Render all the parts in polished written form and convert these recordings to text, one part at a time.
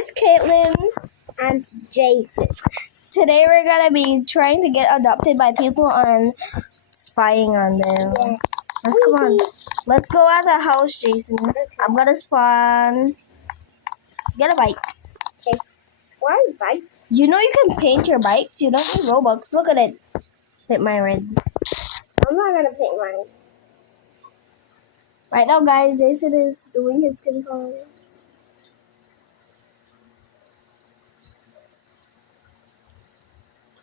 it's Caitlin. And Jason. Today we're gonna be trying to get adopted by people and spying on them. Yeah. Let's go at the house, Jason. I'm gonna spawn. Get a bike. Okay. Why bike? You know you can paint your bikes. You don't need Robux. Look at it. Hit my red. I'm not gonna paint mine. Right now, guys, Jason is doing his skin color.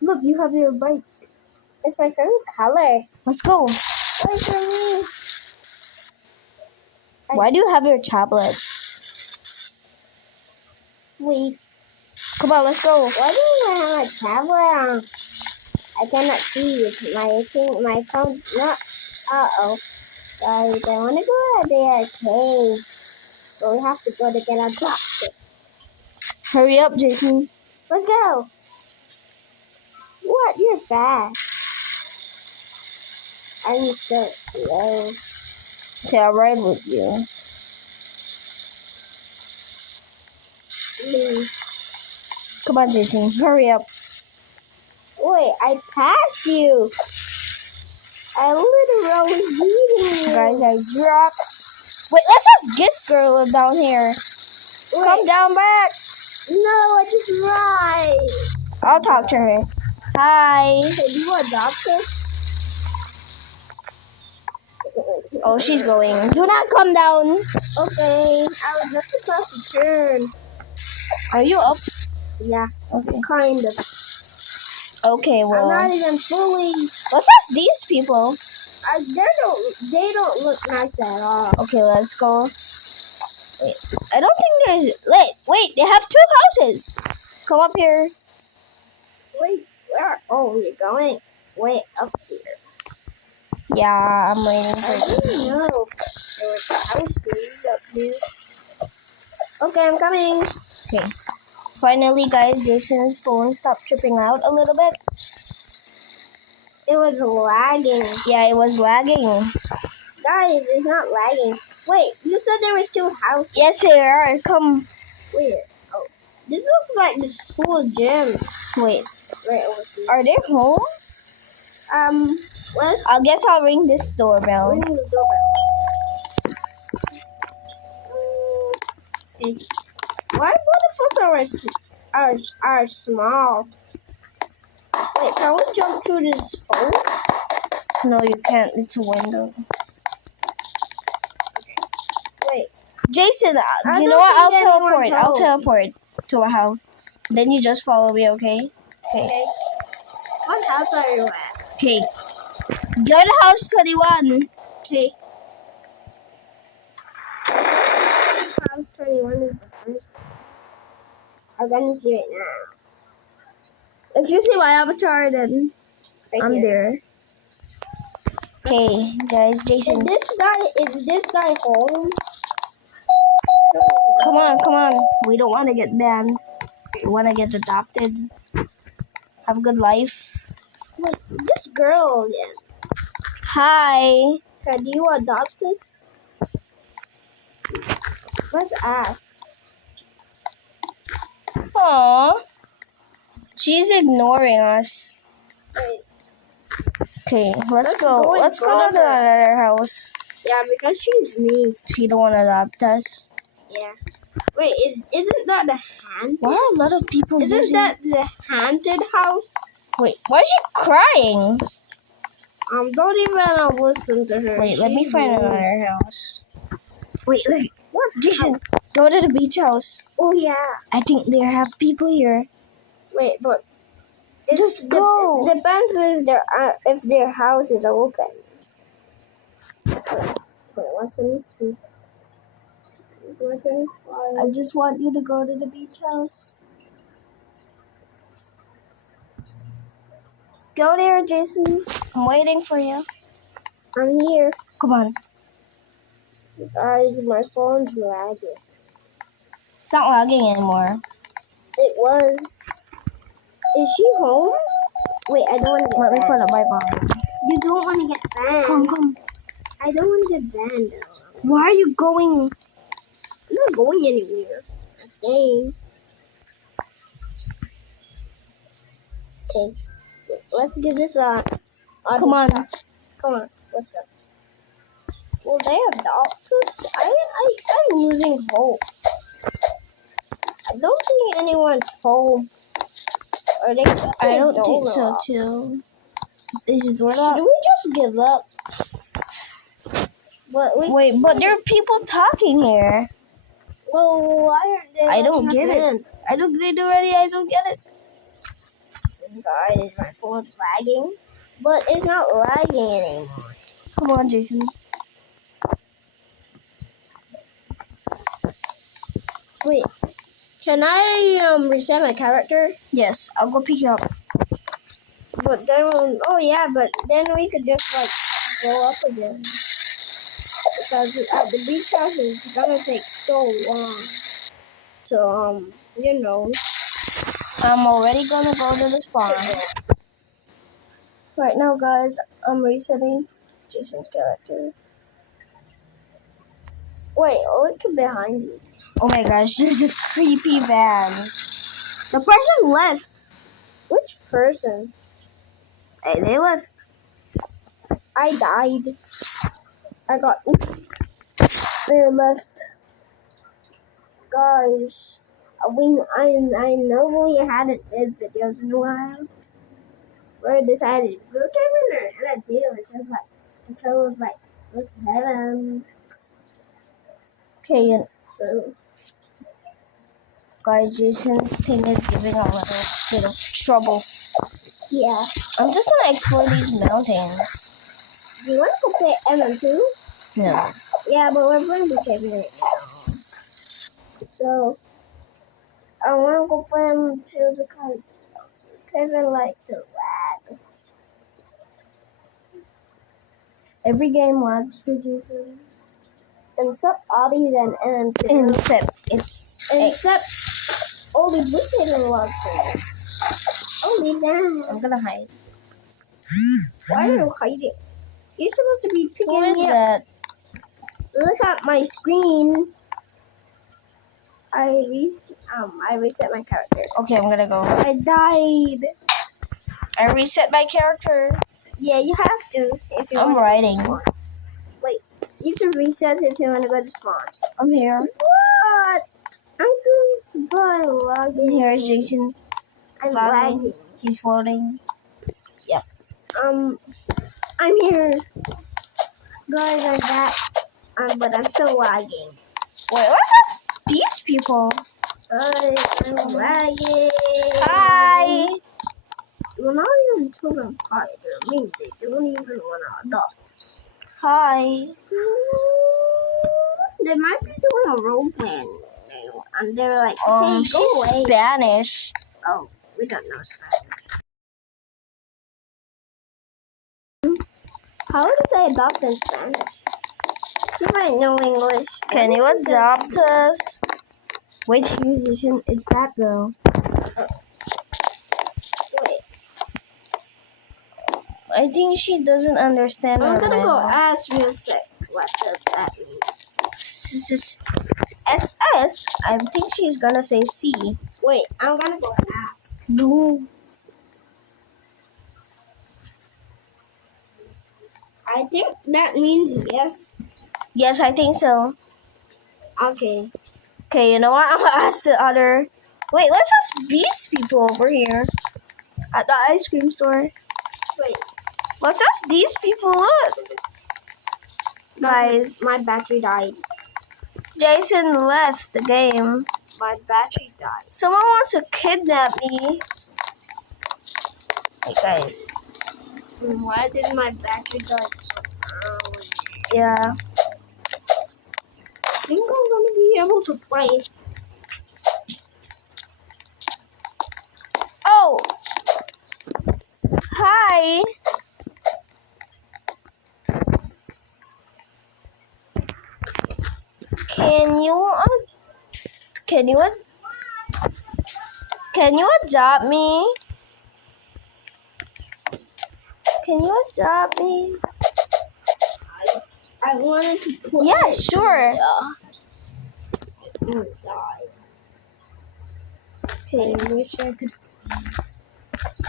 Look, you have your bike. It's my favorite color. Let's go. Wait for me. Why do you have your tablet? Wait. Come on, let's go. Why do I have a tablet on? I cannot see it. My phone. Not. Guys, I want to go to the arcade. But we have to go to get adopted. Hurry up, Jason. Let's go. What? You're fast. I'm so slow. Okay, I'll ride with you. Come on, Jason. Hurry up. Wait, I passed you. I literally beat you. Guys, I dropped. Wait, let's ask this girl down here. Wait. Come down back. No, I just ride. I'll talk to her. Hi. Can you adopt us? Oh, she's going. Do not come down. Okay, I was just supposed to turn. Are you up? Yeah, Okay. kind of. Okay, well. I'm not even fully. Let's ask these people. They don't look nice at all. Okay, let's go. Wait, I don't think there's. Wait, they have two houses. Come up here. Wait, where? Oh, you're going way up there. Yeah, I'm waiting for I you. didn't know there was houses up there. Okay, I'm coming. Okay. Finally, guys, Jason's phone stopped tripping out a little bit. It was lagging. Yeah, it was lagging. Guys, it's not lagging. Wait, you said there was two houses. Yes, there are. Come. Where? Oh, this looks like the school gym. Wait, Right over here. are they home? I guess I'll ring this doorbell. Ring the doorbell. Okay. Why both of us are small? Wait, can we jump through this hole? No, you can't. It's a window. Wait. Jason, I you don't know what? I'll think anyone's teleport. I'll home. teleport to a house. Then you just follow me, okay? Okay. What house are you at? Okay. Go to house 21. Okay. House 21 is the first. I'm gonna see it now. If you see my avatar, then Right I'm here. there. Okay, guys, Jason. Is this guy home? Come on. We don't want to get banned. We want to get adopted. Have a good life. Wait, this girl again. Hi. Can you adopt us? Let's ask. Aww. She's ignoring us. Wait. Okay, let's Let's go. go and Let's go grab to her. another house. Yeah, because she's me. She don't want to adopt us. Yeah. Wait, isn't that the hand? Why are a lot of people Isn't using... that the haunted house? Wait, why is she crying? Don't even listen to her. Wait, let me She's find rude. another house. Wait. What? Jason, go to the beach house. Oh yeah. I think they have people here. Wait, but Just go. Depends if their house is open. Wait, what can you see? I just want you to go to the beach house. Go there, Jason. I'm waiting for you. I'm here. Come on. Guys, my phone's lagging. It's not lagging anymore. It was. Is she home? Wait, I don't want to get Let me banned. put a bike on. You don't want to get banned. Come. I don't want to get banned though. Why are you going? I'm not going anywhere. I'm staying. Okay. Let's get this on. Come on. Come on. Let's go. Will they adopt us? I'm losing hope. I don't think anyone's home. Or they I don't think so too. This is Should we just give up? Wait, but there are people talking here. Well, why aren't they? I don't get it. I don't get it already. I don't get it. Guys, my phone's lagging. But it's not lagging anymore. Come on, Jason. Wait, can I reset my character? Yes, I'll go pick you up. But then, but then we could just like go up again. Because at the beach house is gonna take so long to I'm already gonna go to the spawn. Right now, guys, I'm resetting Jason's character. Wait, look behind you. Oh my gosh, this is a creepy van. The person left. Which person? Hey, they left. I died. I got. They left. Guys, I know we hadn't made videos in a while. We decided to look everywhere, and I did. It's just like control was like look heaven. Okay, So guys, Jason's thing is giving a little bit of trouble. yeah. I'm just gonna explore these mountains. Do you want to go play MM2? No. Yeah, but we're playing with Kevin right now. So I want to go play MM2 because Kevin likes to lag. Every game lags for Jason. Except Obby and MM2. Except only Blue Kevin loves it. Only them. I'm gonna hide. Why are you hiding? You're supposed to be picking Who is me up. that? Look at my screen. I reset my character. Okay, I'm gonna go. I died. I reset my character. Yeah, you have to if you I'm want riding. to go to spawn. Wait, you can reset if you want to go to spawn. I'm here. What? I'm going to log in. Here's Jason. I'm Logging. lagging. He's floating. I'm here. Guys, I'm back. But I'm still lagging. Wait, what's these people? Guys, I'm lagging. Hi. We're not even children hi. They're mean. They don't even want to adopt. Hi. They might be doing a role play. And they're like, hey, go She's away. Spanish. Oh, we don't know Spanish. How does I adopt in Spanish? You might know English. Can you adopt us? Which musician is that girl? Wait, I think she doesn't understand. I'm our gonna go language. ask real sick. What does that mean? SS? I think she's gonna say C. Wait, I'm gonna go ask. No. I think that means yes. Yes, I think so. Okay. Okay, you know what? I'm gonna ask the other. Wait, let's ask these people over here at the ice cream store. Wait, Let's ask these people. Look, guys. my battery died. Jason left the game. My battery died. Someone wants to kidnap me. Hey guys. Why did my battery die so early? Yeah. I think I'm gonna be able to play. Oh. Hi. Can you adopt me? Can you adopt me? I wanted to play. Yeah, sure. Okay, I wish I could.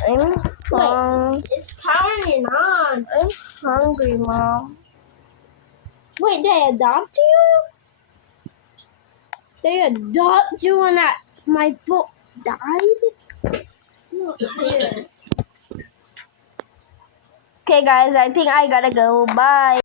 It's powering on. I'm hungry, Mom. Wait, they adopt you? They adopt you when my boat died? Not fair. Okay, guys, I think I gotta go. Bye.